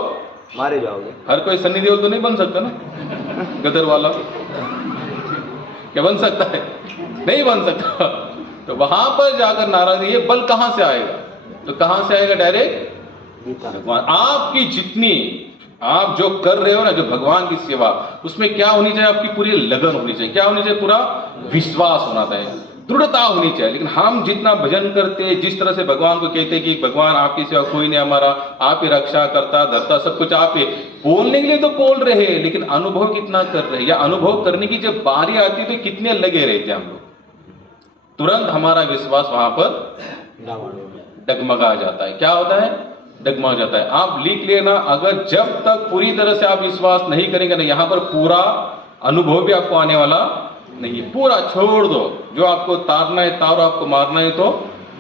मारे जाओगे। हर कोई सन्नी देओल तो नहीं बन सकता ना, गदर वाला क्या बन सकता है? नहीं बन सकता। तो वहां पर जाकर नारा दिए, बल कहां से आएगा? तो कहां से आएगा? डायरेक्ट भगवान। आपकी जितनी आप जो कर रहे हो ना, जो भगवान की सेवा, उसमें क्या होनी चाहिए? आपकी पूरी लगन होनी चाहिए। क्या होनी चाहिए? पूरा विश्वास होना चाहिए, दृढ़ता होनी चाहिए। लेकिन हम जितना भजन करते, जिस तरह से भगवान को कहते कि भगवान आपकी सेवा कोई नहीं हमारा, आप ही रक्षा करता धरता सब कुछ आप ही, बोलने के लिए तो बोल रहे हैं, लेकिन अनुभव कितना कर रहे हैं? या अनुभव करने की जब बारी आती तो कितने लगे रहते हम लोग, तुरंत हमारा विश्वास वहां पर डगमगा जाता है। क्या होता है? डगमगा जाता है। आप लिख लेना, अगर जब तक पूरी तरह से आप विश्वास नहीं करेंगे ना, यहां पर पूरा अनुभव भी आपको आने वाला नहीं है। पूरा छोड़ दो, जो आपको तारना है तारो, आपको मारना है तो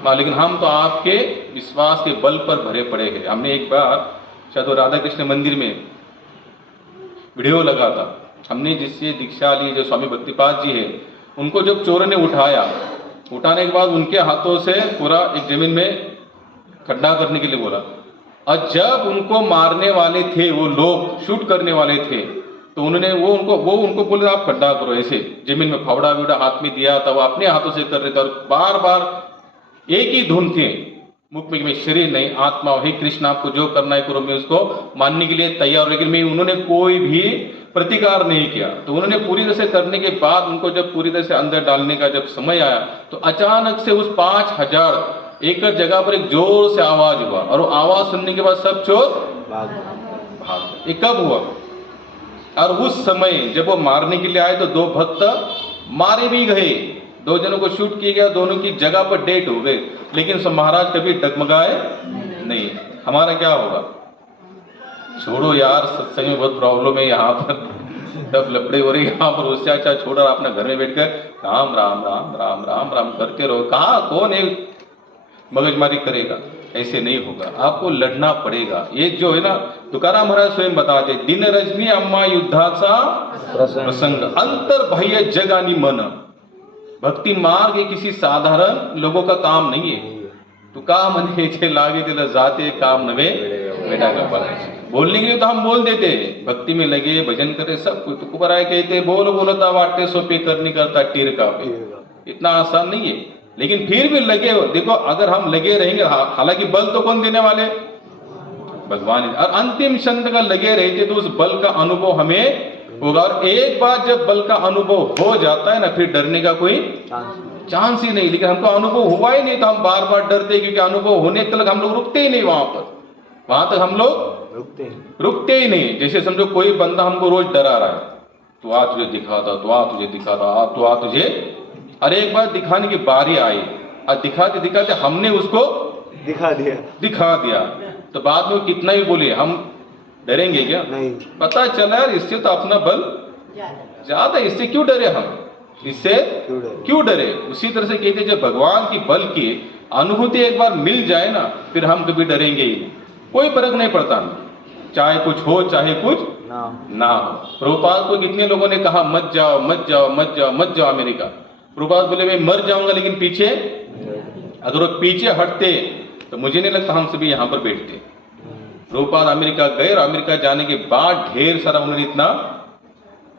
मार, लेकिन हम तो आपके विश्वास के बल पर भरे पड़े हैं। हमने एक बार शायद राधा कृष्ण मंदिर में वीडियो लगा था, हमने जिससे दीक्षा ली, जो स्वामी भक्तिपाद जी है, उनको जब चोरों ने उठाने के बाद उनके हाथों से पूरा एक जमीन में खड्डा करने के लिए बोला, और जब उनको मारने वाले थे वो लोग, शूट करने वाले थे, तो उन्होंने वो उनको बोले आप खड्डा करो, ऐसे जमीन में फावड़ा विवड़ा हाथ में दिया था, वो अपने हाथों से कर रहे थे। और बार बार एक ही धुन थे मुख में, शरीर नहीं आत्मा, हे कृष्ण आपको जो करना है करो, मैं उसको मानने के लिए तैयार। लेकिन मैं उन्होंने कोई भी प्रतिकार नहीं किया। तो उन्होंने पूरी तरह से करने के बाद उनको जब पूरी तरह से अंदर डालने का जब समय आया, तो अचानक से उस 5000 एकड़ जगह पर एक जोर से आवाज हुआ, और वो आवाज सुनने के बाद सब चोर भाग। ये कब हुआ? और उस समय जब वो मारने के लिए आए तो 2 भक्त मारे भी गए, 2 जनों को शूट किया गया, दोनों की जगह पर डेथ हो गए, लेकिन सब महाराज कभी डगमगाए नहीं। हमारा क्या होगा? छोड़ो यार, सत्संग में बहुत प्रॉब्लम है, यहाँ पर तब लपड़े हो रहे, यहाँ पर उससे अच्छा छोड़ो, अपना घर में बैठकर राम राम राम राम राम राम करते रहो। कहाँ कौन है मगजमारी करेगा? ऐसे नहीं होगा, आपको लड़ना पड़ेगा। ये जो है ना, तुकाराम महाराज स्वयं बताते, दिन रजनी अम्मा युद्धाचा प्रसंग, अंतर बाह्य जग आणि मन। भक्ती मार्ग हे किसी साधारण लोगों का काम नहीं है। तुका म्हणे जे लागे तिला जाते, काम नवे बेटा का पालायचे। बोलने के लिए तो हम बोल देते, भक्ति में लगे, भजन करे, सब कुछ। तुकाराम कहते, बोल बोलता वाटते सोपे, करनी करता टीर का पे। इतना आसान नहीं है, लेकिन फिर भी लगे। देखो, अगर हम लगे रहेंगे, हालांकि बल तो कौन देने वाले? भगवान। और अंतिम क्षण तक लगे रहते तो उस बल का अनुभव हमें होगा। और एक बार जब बल का अनुभव हो जाता है ना, फिर डरने का कोई चांस ही नहीं। लेकिन हमको अनुभव हुआ ही नहीं तो हम बार बार डरते, क्योंकि अनुभव होने तक हम लोग रुकते ही नहीं वहां तक हम लोग रुकते ही नहीं। जैसे समझो कोई बंदा हमको रोज डरा रहा है, तो आ तुझे दिखाता, तो आ तुझे दिखाता, तो आ तुझे। अरे एक बार दिखाने की बारी आई और दिखाते दिखाते हमने उसको दिखा दिया तो बाद में कितना ही बोले, हम डरेंगे क्या? नहीं। पता चला यार, इससे तो अपना बल ज्यादा, इससे क्यों डरे हम? इससे क्यों डरे? उसी तरह से कहते, जब भगवान की बल की अनुभूति एक बार मिल जाए ना, फिर हम कभी डरेंगे ही नहीं। कोई फर्क नहीं पड़ता, चाहे कुछ हो चाहे कुछ ना हो। प्रभुपाद को कितने लोगों ने कहा मत जाओ मत जाओ मत जाओ मत जाओ अमेरिका। प्रभुपाद बोले मैं मर जाऊंगा, लेकिन पीछे, अगर वो पीछे हटते तो मुझे नहीं लगता हम सभी यहाँ पर बैठते। प्रभुपाद अमेरिका गए और अमेरिका जाने के बाद ढेर सारा उन्होंने इतना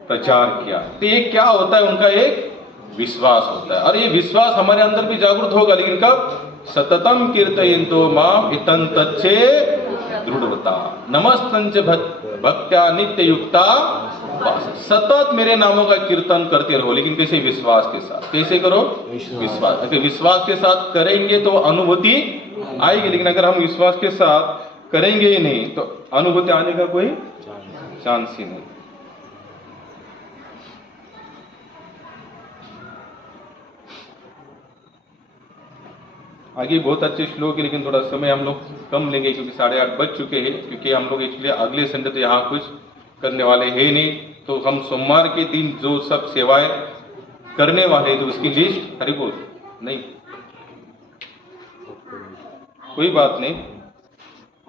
प्रचार किया। तो ये क्या होता है? उनका एक विश्वास होता है, और ये विश्वास हमारे अंदर भी जागृत होगा। लेकिन कब? सततम कीर्तयन्तो माम इतंतच्छे दृढ़वता नमस्तंच भक्त्या नित्य युक्ता। सतत मेरे नामों का कीर्तन करते रहो, लेकिन कैसे? विश्वास के साथ। कैसे करो? विश्वास। अगर विश्वास के साथ करेंगे तो अनुभूति आएगी, लेकिन अगर हम विश्वास के साथ करेंगे ही नहीं तो अनुभूति आने का कोई चांस ही नहीं। आगे बहुत अच्छे श्लोक है, लेकिन थोड़ा समय हम लोग कम लेंगे, क्योंकि 8:30 बज चुके हैं। क्योंकि हम लोग एक्चुअली अगले संडे तो यहाँ कुछ करने वाले हैं नहीं, तो हम सोमवार के दिन जो सब सेवाएं करने वाले तो उसकी लिस्ट, हरि बोल नहीं, कोई बात नहीं।